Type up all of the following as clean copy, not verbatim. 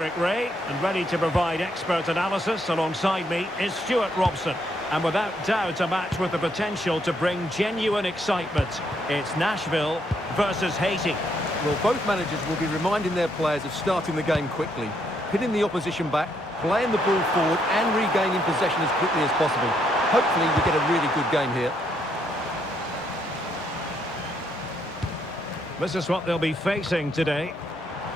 Ray, and ready to provide expert analysis alongside me is Stuart Robson. And without doubt, a match with the potential to bring genuine excitement. It's Nashville versus Haiti. Well, both managers will be reminding their players of starting the game quickly, hitting the opposition back, playing the ball forward and regaining possession as quickly as possible. Hopefully we get a really good game here. This is what they'll be facing today.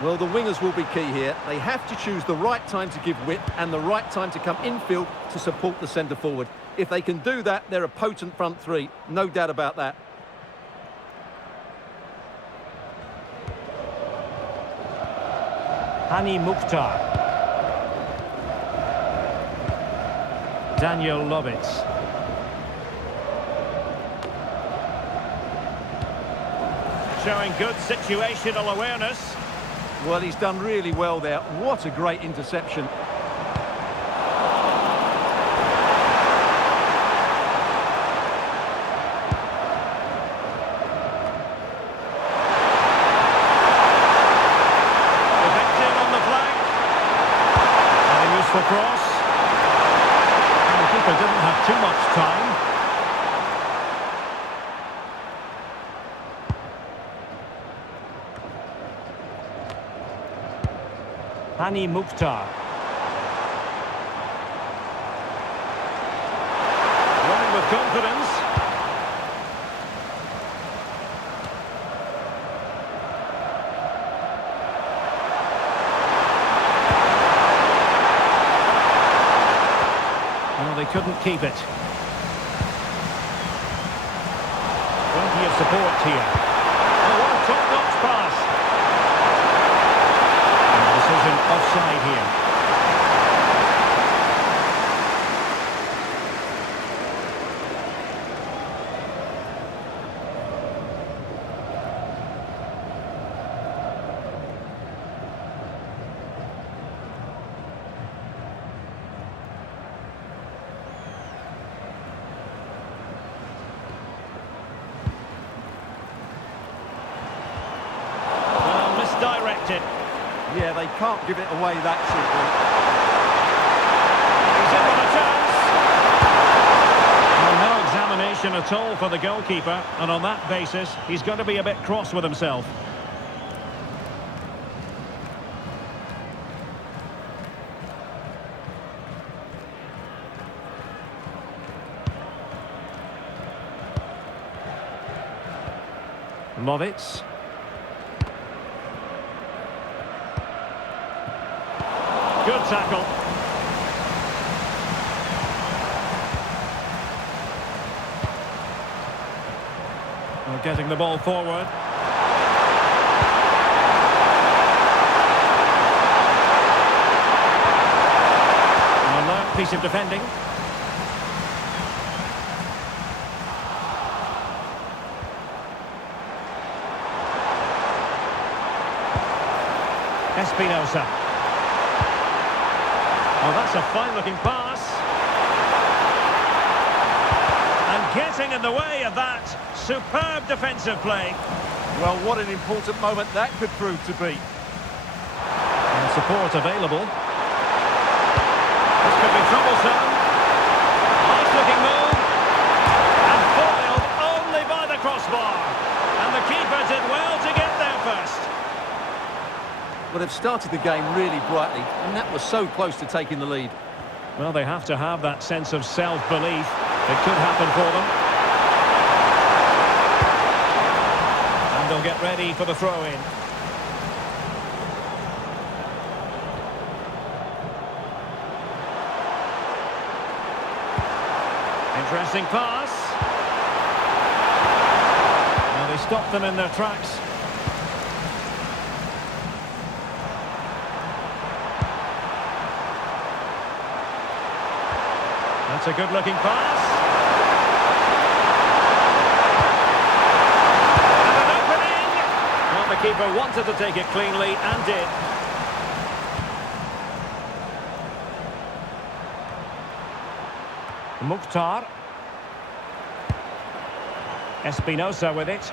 Well, the wingers will be key here. They have to choose the right time to give width and the right time to come infield to support the centre forward. If they can do that, they're a potent front three. No doubt about that. Hani Mukhtar. Daniel Lovitz. Showing good situational awareness. Well, he's done really well there. What a great interception. Effective on the flank. And a useful cross. And the keeper didn't have too much time. Hani Mukhtar. Running with confidence. Well, they couldn't keep it. Plenty of support here. Oh, what a top-notch pass. Decision offside here. Well, misdirected. Yeah, they can't give it away that cheaply. He's in with a chance. Well, no examination at all for the goalkeeper, and on that basis, he's going to be a bit cross with himself. Lovitz. Good tackle. We're getting the ball forward. An alert piece of defending. Espinosa. Oh, that's a fine-looking pass. And getting in the way of that superb defensive play. Well, what an important moment that could prove to be. And support available. This could be troublesome. Nice-looking move. And foiled only by the crossbar. And the keeper did well to get there first. Well, they've started the game really brightly, and that was so close to taking the lead. Well, they have to have that sense of self-belief. It could happen for them. And they'll get ready for the throw-in. Interesting pass. Well, they stopped them in their tracks. That's a good-looking pass. And an opening. Well, the keeper wanted to take it cleanly and did. Mukhtar. Espinosa with it.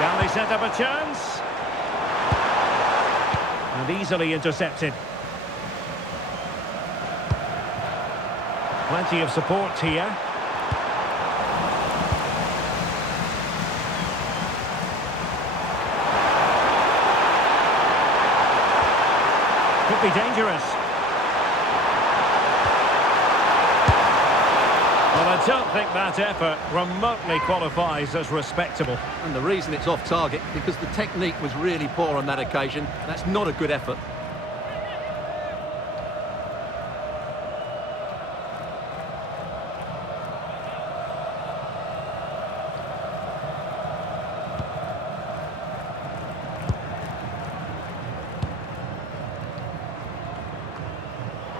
Can they set up a chance? and easily intercepted. Plenty of support here. Could be dangerous. Well, I don't think that effort remotely qualifies as respectable. And the reason it's off target, because the technique was really poor on that occasion. That's not a good effort.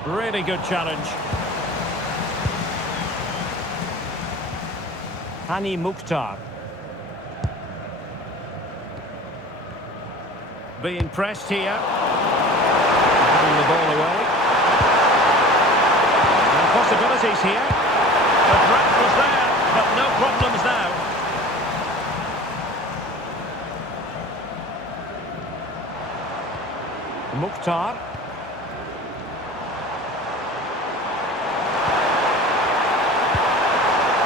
Really good challenge. Hani Mukhtar. Being pressed here. Giving the ball away. And possibilities here. The threat was there, but no problems now. Mukhtar.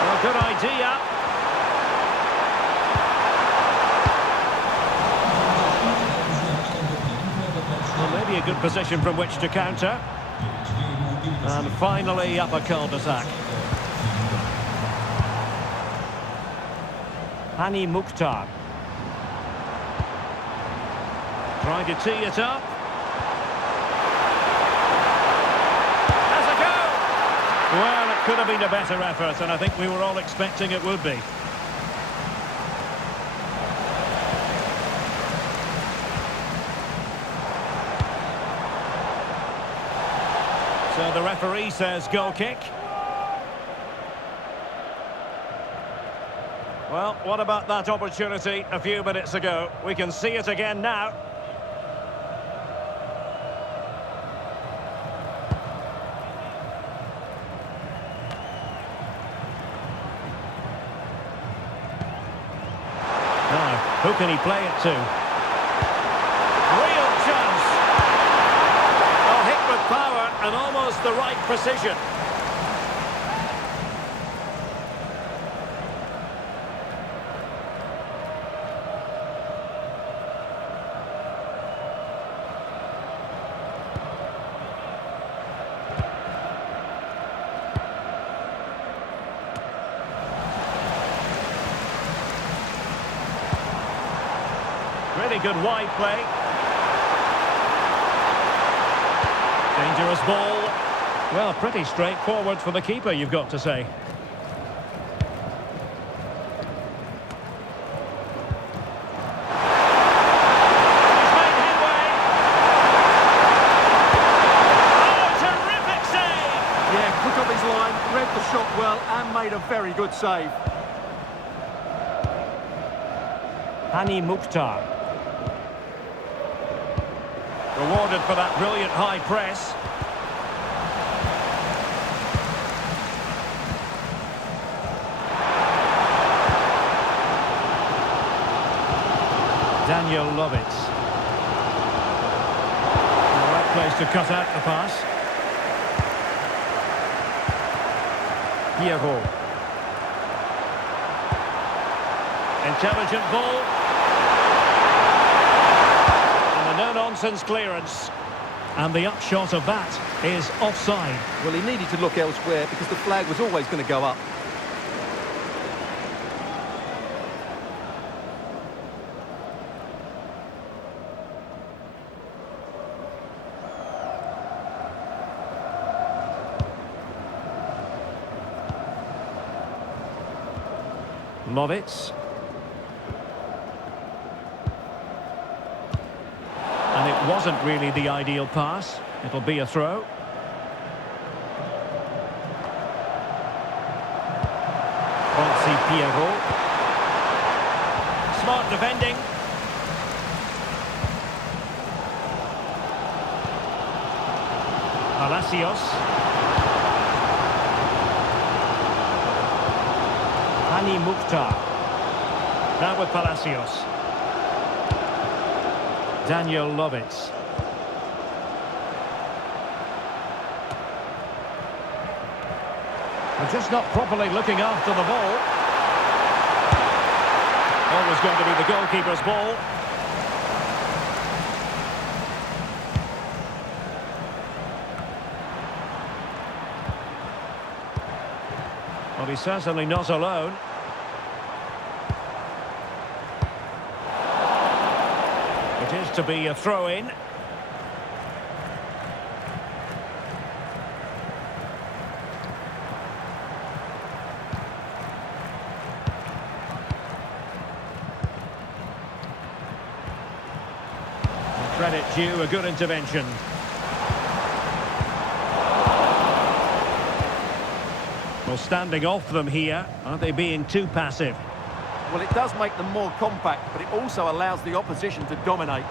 Well, good idea. Maybe a good position from which to counter. And finally up a cul-de-sac. Hani Mukhtar. Trying to tee it up. Has a go! Well, it could have been a better effort, and I think we were all expecting it would be. So the referee says goal kick. Well, what about that opportunity a few minutes ago? We can see it again now. Now, who can he play it to? Real chance. Oh, hit with power and almost the right precision. Really good wide play. Dangerous ball. Well, pretty straightforward for the keeper, you've got to say. He's made headway. Oh, terrific save! Yeah, quick off his line, read the shot well and made a very good save. Hani Mukhtar. Rewarded for that brilliant high press. Daniel Lovitz. The right place to cut out the pass. Pierrot. Intelligent ball. No-nonsense clearance. And the upshot of that is offside. Well, he needed to look elsewhere because the flag was always going to go up. Lovitz. And it wasn't really the ideal pass. It'll be a throw. Pierrot. Smart defending. Palacios. Hani Mukhtar. Now with Palacios. Daniel Lovitz. They're just not properly looking after the ball. Always going to be the goalkeeper's ball. Well, he's certainly not alone. It is to be a throw-in. Credit due, a good intervention. Well, standing off them here, aren't they being too passive? Well, it does make them more compact, but it also allows the opposition to dominate.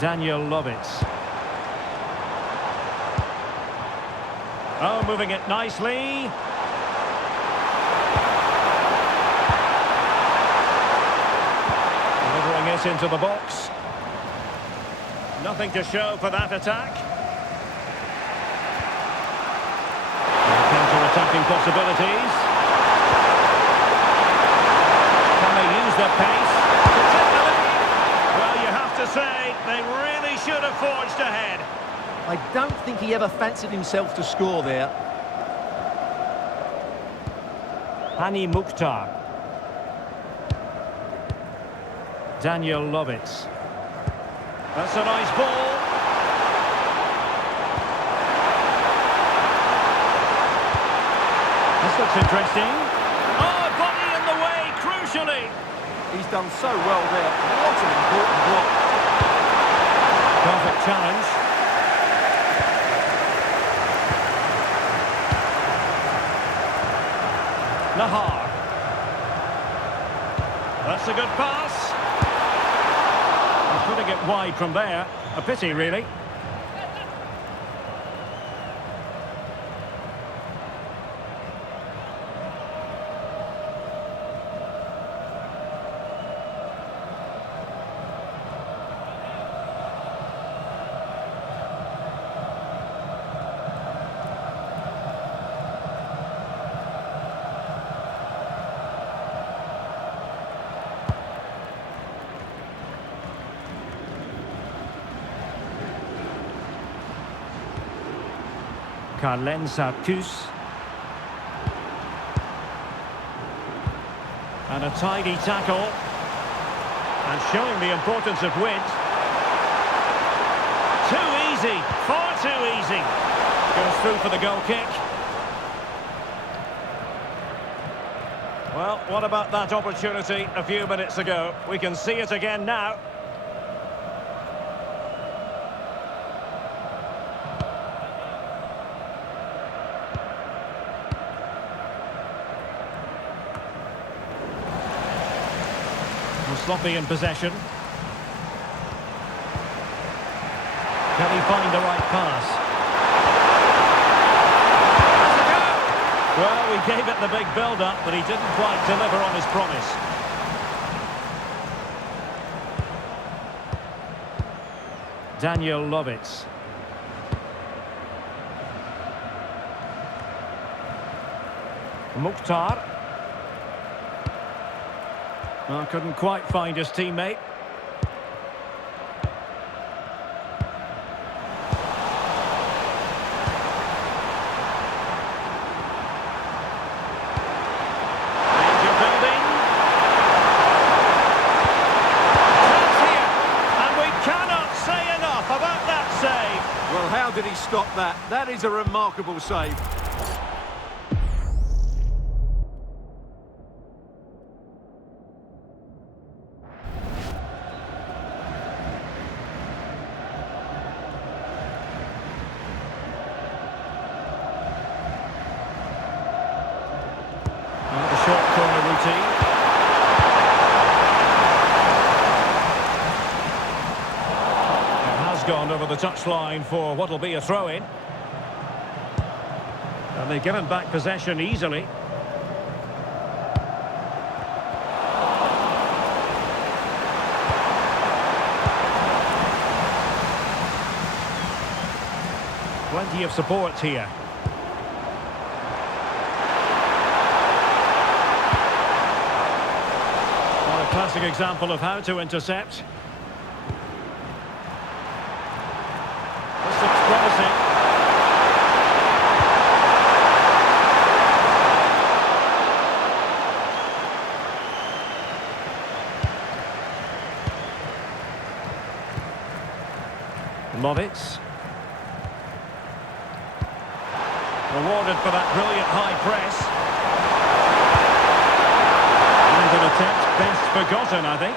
Daniel Lovitz. Oh, moving it nicely. Delivering it into the box. Nothing to show for that attack. Counter-attacking possibilities. Can they use their pace to take the lead? Well, you have to say, they really should have forged ahead. I don't think he ever fancied himself to score there. Hani Mukhtar. Daniel Lovitz. That's a nice ball. This looks interesting. Oh, body in the way, crucially. He's done so well there. What an important block. Perfect challenge. Nahar. That's a good pass. Putting it wide from there. A pity, really. Carlen Sarkus. And a tidy tackle. And showing the importance of width. Too easy, far too easy. Goes through for the goal kick. Well, what about that opportunity a few minutes ago? We can see it again now. Sloppy in possession. Can he find the right pass? Well, we gave it the big build-up, but he didn't quite deliver on his promise. Daniel Lovitz. Mukhtar. Well, couldn't quite find his teammate. Danger building. Chance here, and we cannot say enough about that save. Well, how did he stop that? That is a remarkable save. Short corner routine. It has gone over the touchline for what will be a throw-in. And they've given back possession easily. Plenty of support here. classic example of how to intercept. This looks promising. Lovitz. Rewarded for that brilliant high press. And an attempt best forgotten, I think.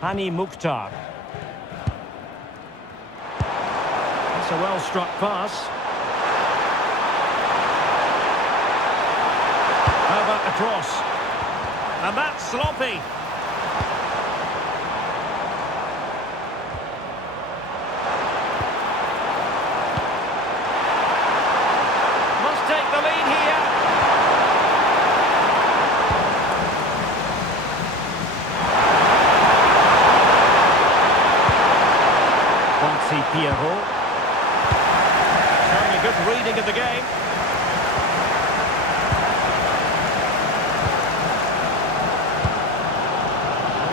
Hani Mukhtar. It's a well-struck pass. How about the cross? And that's sloppy. Must take the lead here. Pierrot. Showing a good reading of the game.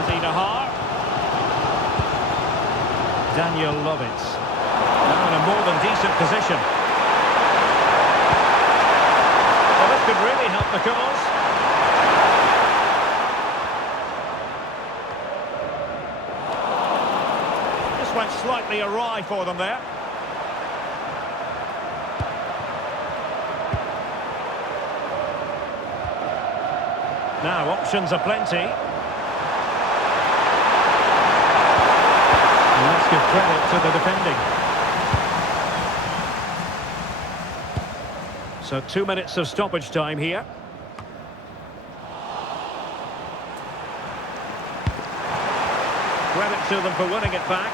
Zidahar. Daniel Lovitz. Now in a more than decent position. Well, this could really help the cause. Went slightly awry for them there. Now options are plenty. And let's give credit to the defending. So 2 minutes of stoppage time here. Credit to them for winning it back.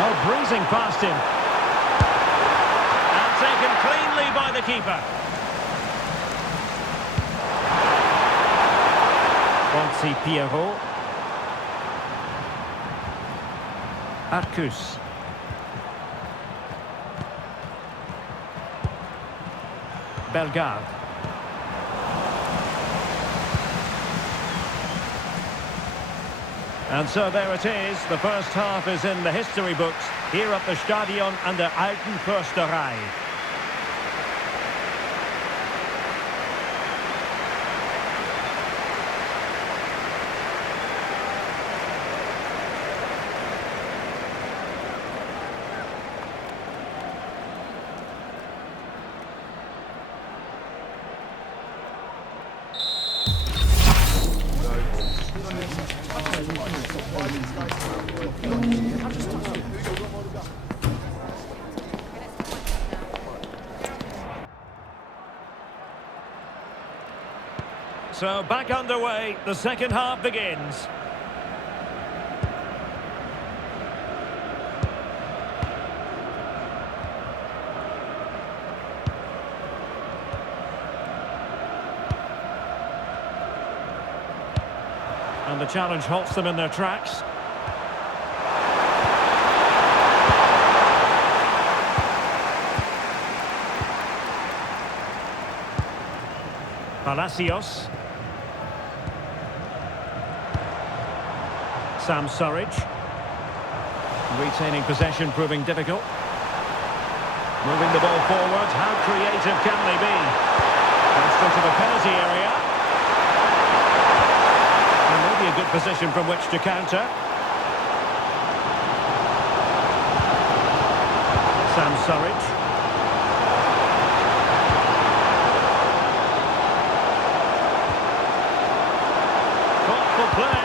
Oh, breezing past him. And taken cleanly by the keeper. Fonsi Pierrot. Arcus. Bellegarde. And so there it is. The first half is in the history books here at the Stadion an der Alten Försterei. So back underway, the second half begins. And the challenge halts them in their tracks. Palacios. Sam Surridge. Retaining possession proving difficult. Moving the ball forward. How creative can they be? Passed into the penalty area. And maybe a good position from which to counter. Sam Surridge. Thoughtful play.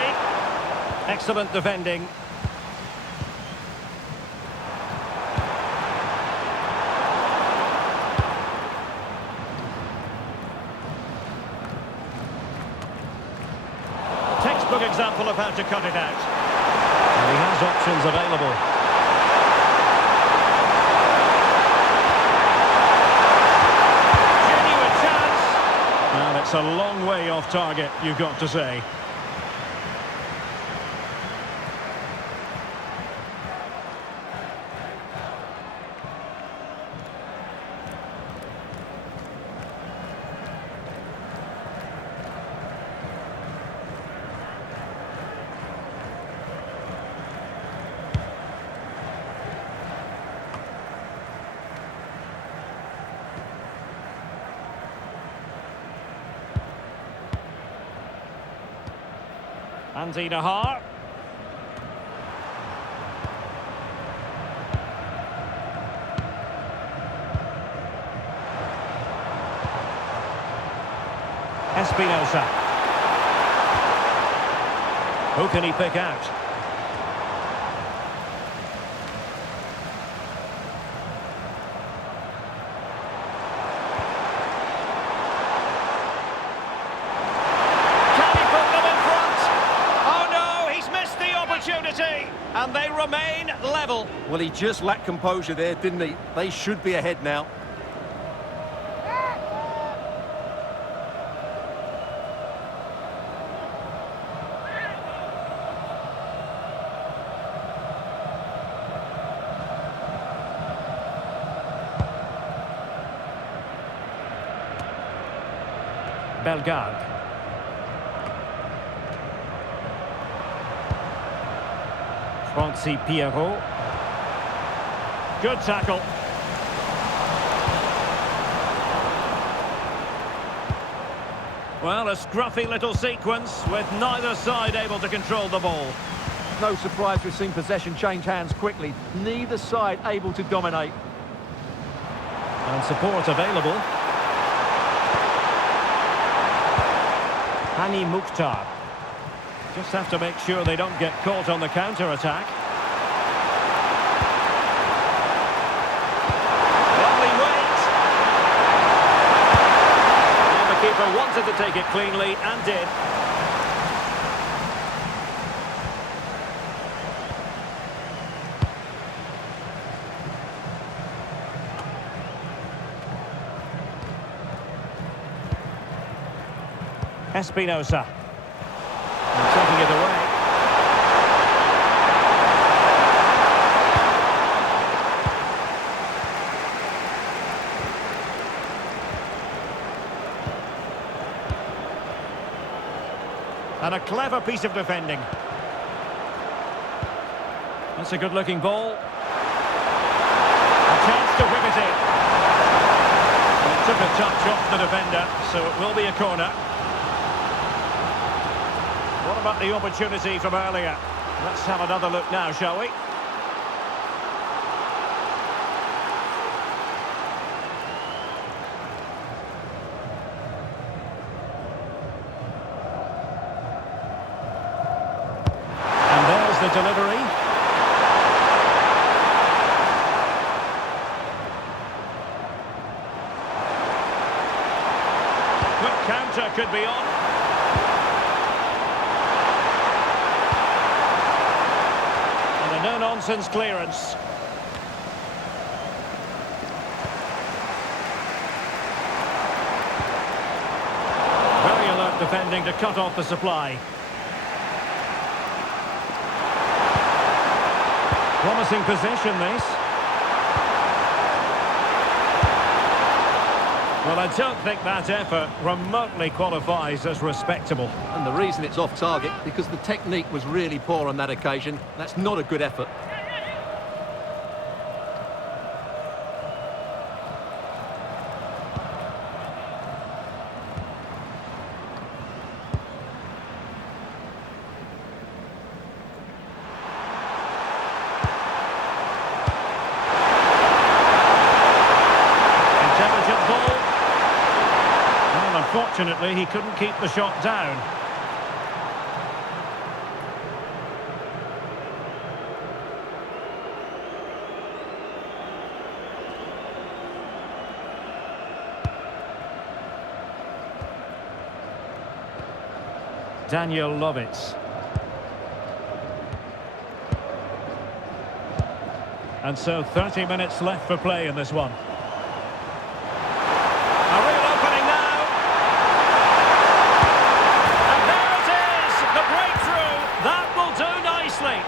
Excellent defending. example of how to cut it out. And he has options available. Genuine chance. And it's a long way off target, you've got to say. Andy Nahar. Espinosa. Who can he pick out? And they remain level. Well, he just lacked composure there, didn't he? They should be ahead now. Bellegarde. Francis Pierrot. Good tackle. Well, a scruffy little sequence with neither side able to control the ball. No surprise we've seen possession change hands quickly. Neither side able to dominate. And support available. Hani Mukhtar. Just have to make sure they don't get caught on the counter-attack. Lovely wait. And the keeper wanted to take it cleanly and did. Espinosa. Taking it away. And a clever piece of defending. That's a good-looking ball. A chance to whip it in. And it took a touch off the defender, so it will be a corner. What about the opportunity from earlier? Let's have another look now, shall we? And there's the delivery. Quick counter could be on. No-nonsense clearance. Very alert defending to cut off the supply. Promising position, this. Well, I don't think that effort remotely qualifies as respectable. And the reason it's off target, because the technique was really poor on that occasion. That's not a good effort. Intelligent ball. Well, unfortunately, he couldn't keep the shot down. Daniel Lovitz. And so 30 minutes left for play in this one. A real opening now. And there it is, the breakthrough. That will do nicely.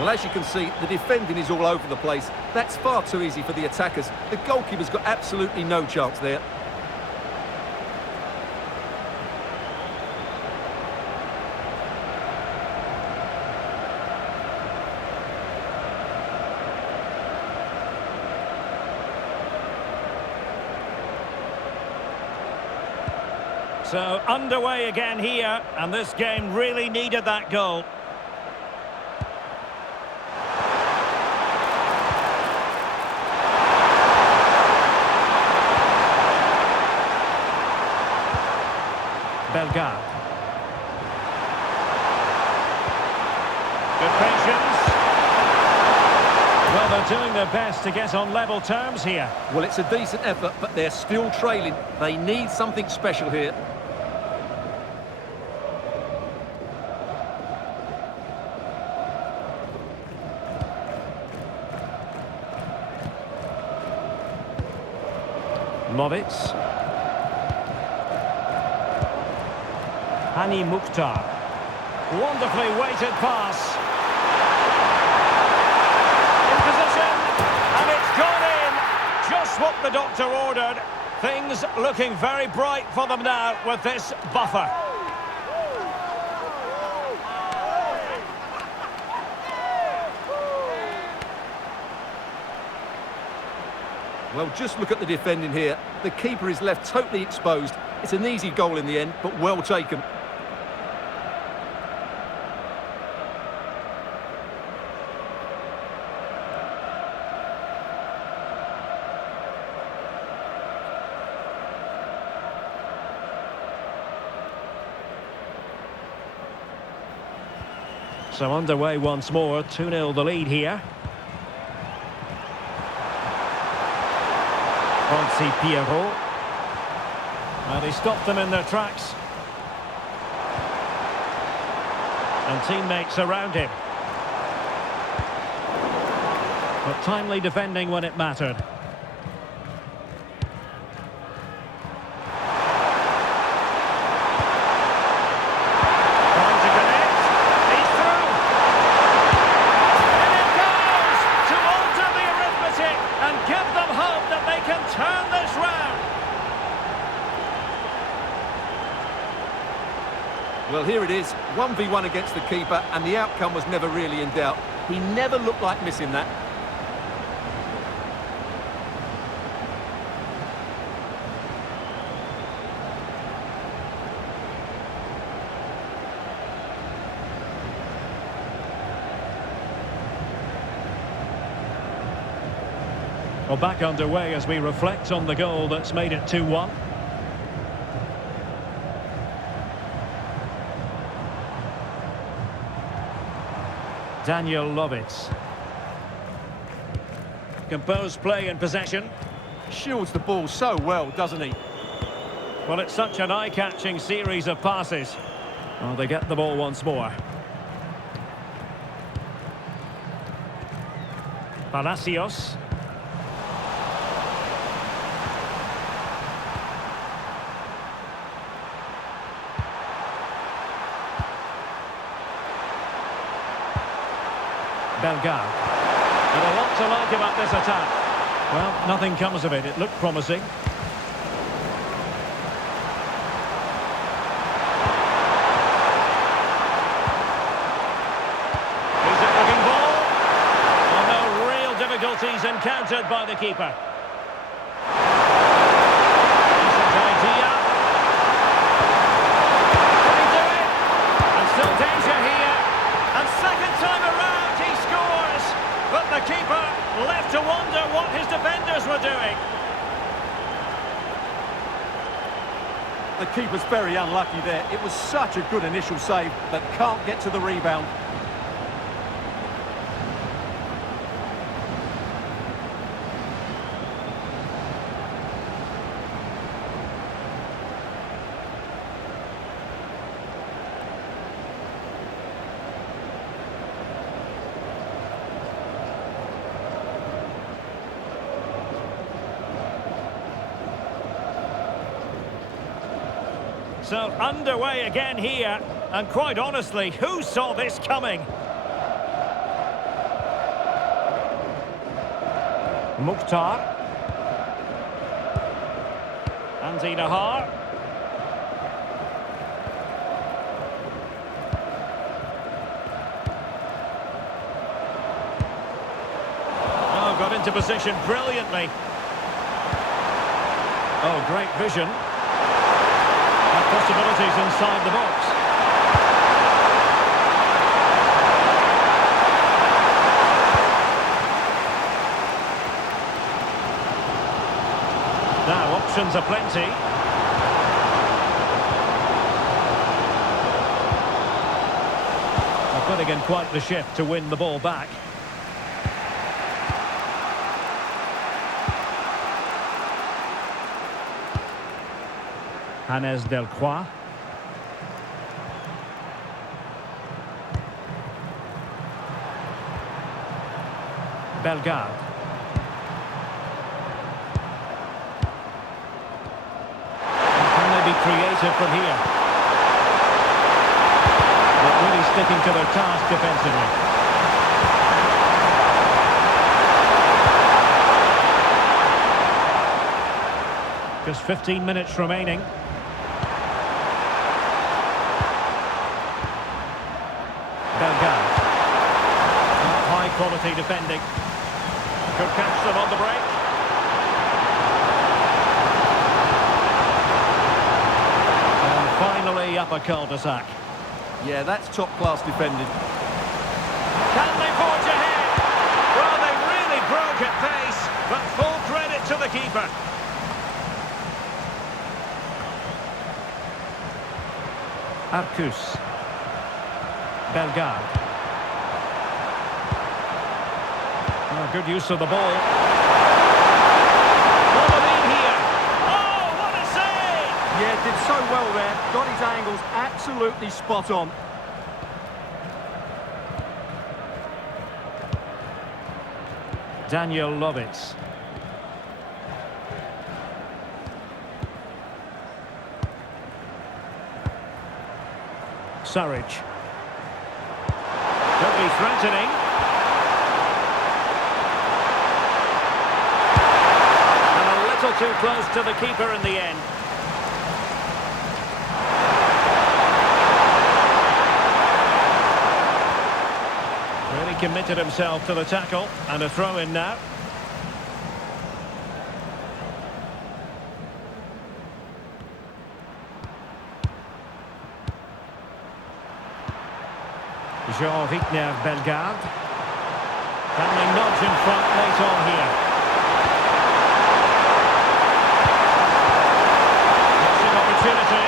Well, as you can see, the defending is all over the place. That's far too easy for the attackers. The goalkeeper's got absolutely no chance there. So underway again here, and this game really needed that goal. Bellegarde. Good patience. Well, they're doing their best to get on level terms here. Well, it's a decent effort, but they're still trailing. They need something special here. Lovitz. Hani Mukhtar. Wonderfully weighted pass. In position, and it's gone in. Just what the doctor ordered. Things looking very bright for them now with this buffer. Well, just look at the defending here. The keeper is left totally exposed. It's an easy goal in the end, but well taken. So underway once more, 2-0 the lead here. Francis Pierrot. Well, he stopped them in their tracks. And teammates around him. But timely defending when it mattered. Trying to connect. He's through. And it goes to alter the arithmetic and give them hope that they can turn this round. Well, here it is, 1v1 against the keeper, and the outcome was never really in doubt. He never looked like missing that. Well, back underway as we reflect on the goal that's made it 2-1. Daniel Lovitz. Composed play in possession. Shields the ball so well, doesn't he? Well, it's such an eye-catching series of passes. Well, they get the ball once more. Palacios. Bellegarde. And a lot to like about this attack. Well, nothing comes of it. It looked promising. Is it looking ball? Well, no real difficulties encountered by the keeper. Decent idea. Can he do it? And still danger here. And second time around he scores. But the keeper left to wonder what his defenders were doing. The keeper's very unlucky there. It was such a good initial save, but can't get to the rebound. So underway again here, and quite honestly, who saw this coming? Mukhtar. Andy Nahar. Oh, got into position brilliantly. Oh, great vision. And possibilities inside the box. Now, options are plenty. They're putting in quite the shift to win the ball back. Hannes Delcroix. Bellegarde. Can they be creative from here? But really sticking to their task defensively. Just 15 minutes remaining. Bellegarde. High quality defending. Could catch them on the break. And finally up a cul-de-sac. Yeah, that's top-class defending. Can they forge ahead? Well, they really broke at pace, but full credit to the keeper. Arcus. Bellegarde. Oh, good use of the ball. What a lead here. Oh, what a save! Yeah, did so well there. Got his angles absolutely spot on. Daniel Lovitz. Surridge. Could be threatening. And a little too close to the keeper in the end. Really committed himself to the tackle, and a throw in now. Jean-Victor Bellegarde. Can they nudge in front late on here? Missing opportunity.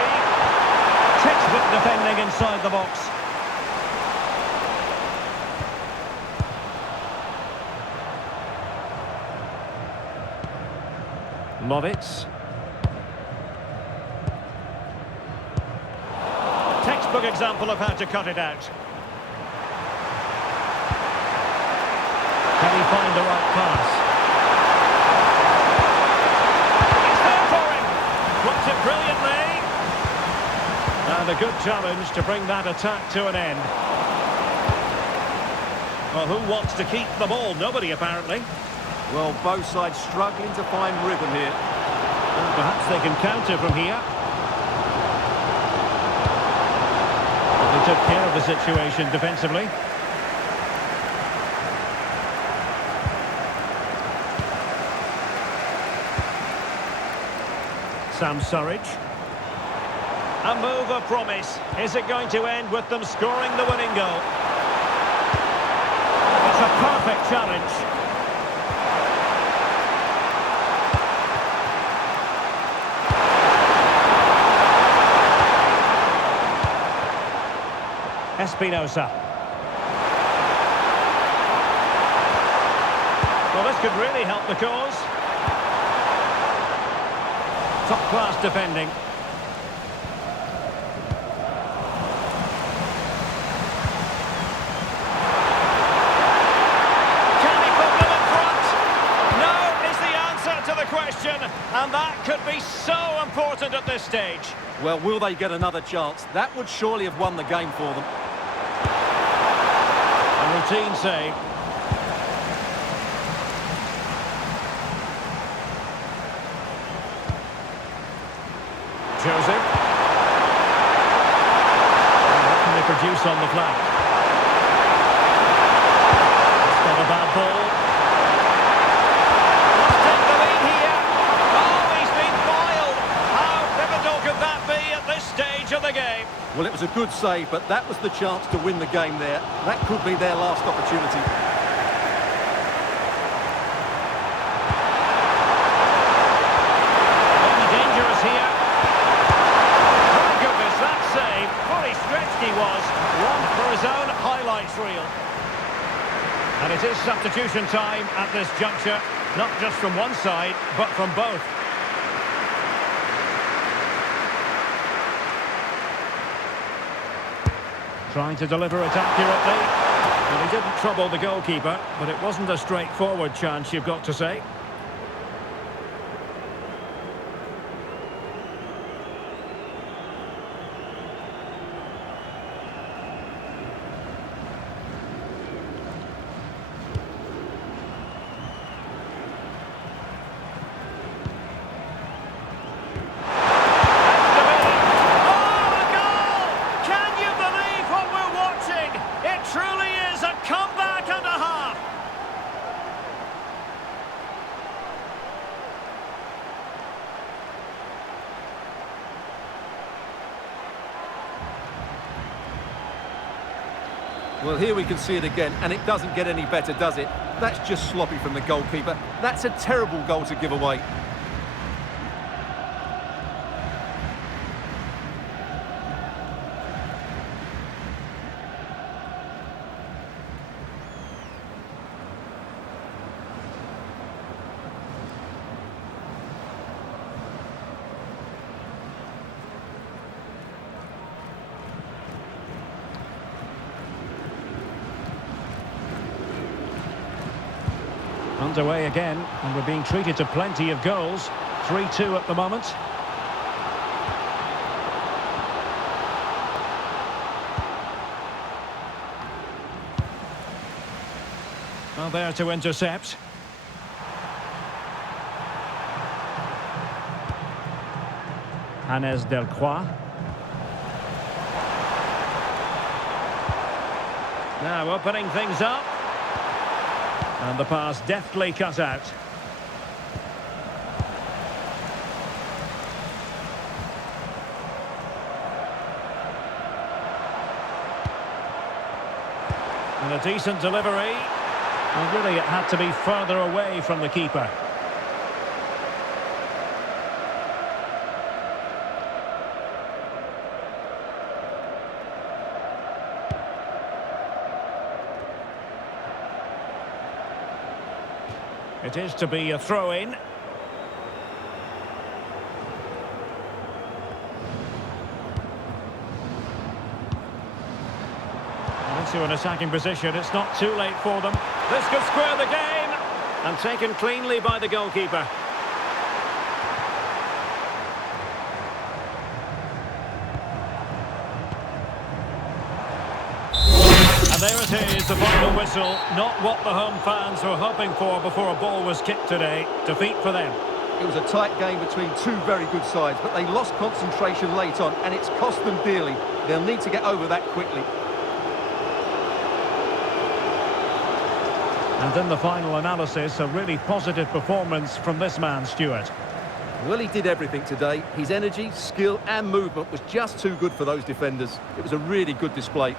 Textbook defending inside the box. Lovitz. Textbook example of how to cut it out. Can he find the right pass? It's there for him! Blocked it brilliantly! And a good challenge to bring that attack to an end. Well, who wants to keep the ball? Nobody, apparently. Well, both sides struggling to find rhythm here. Well, perhaps they can counter from here. But they took care of the situation defensively. Sam Surridge. A move of promise. Is it going to end with them scoring the winning goal? It's a perfect challenge. Espinosa. Well, this could really help the cause. Top-class defending. Can he put them in front? No is the answer to the question, and that could be so important at this stage. Well, will they get another chance? That would surely have won the game for them. A routine save. Joseph. What can they produce on the flank? It's got a bad ball. Must take the lead here. Oh, he's been foiled. How pivotal could that be at this stage of the game? Well, it was a good save, but that was the chance to win the game there. That could be their last opportunity. Dangerous here. My goodness, that save. Fully stretched he was. One for his own highlights reel. And it is substitution time at this juncture. Not just from one side, but from both. Trying to deliver it accurately. Well, he didn't trouble the goalkeeper, but it wasn't a straightforward chance, you've got to say. Well, here we can see it again, and it doesn't get any better, does it? That's just sloppy from the goalkeeper. That's a terrible goal to give away. Underway again, and we're being treated to plenty of goals. 3-2 at the moment. Well, there to intercept. Hannes Delcroix. Now opening things up. And the pass deftly cut out. And a decent delivery. Well, really, it had to be further away from the keeper. It is to be a throw-in. Into an attacking position. It's not too late for them. This could square the game. And taken cleanly by the goalkeeper. And there it is, the final whistle. Not what the home fans were hoping for before a ball was kicked today. Defeat for them. It was a tight game between two very good sides, but they lost concentration late on, and it's cost them dearly. They'll need to get over that quickly. And in the final analysis, a really positive performance from this man, Stuart. Well, he did everything today. His energy, skill and movement was just too good for those defenders. It was a really good display.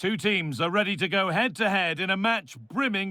Two teams are ready to go head-to-head in a match brimming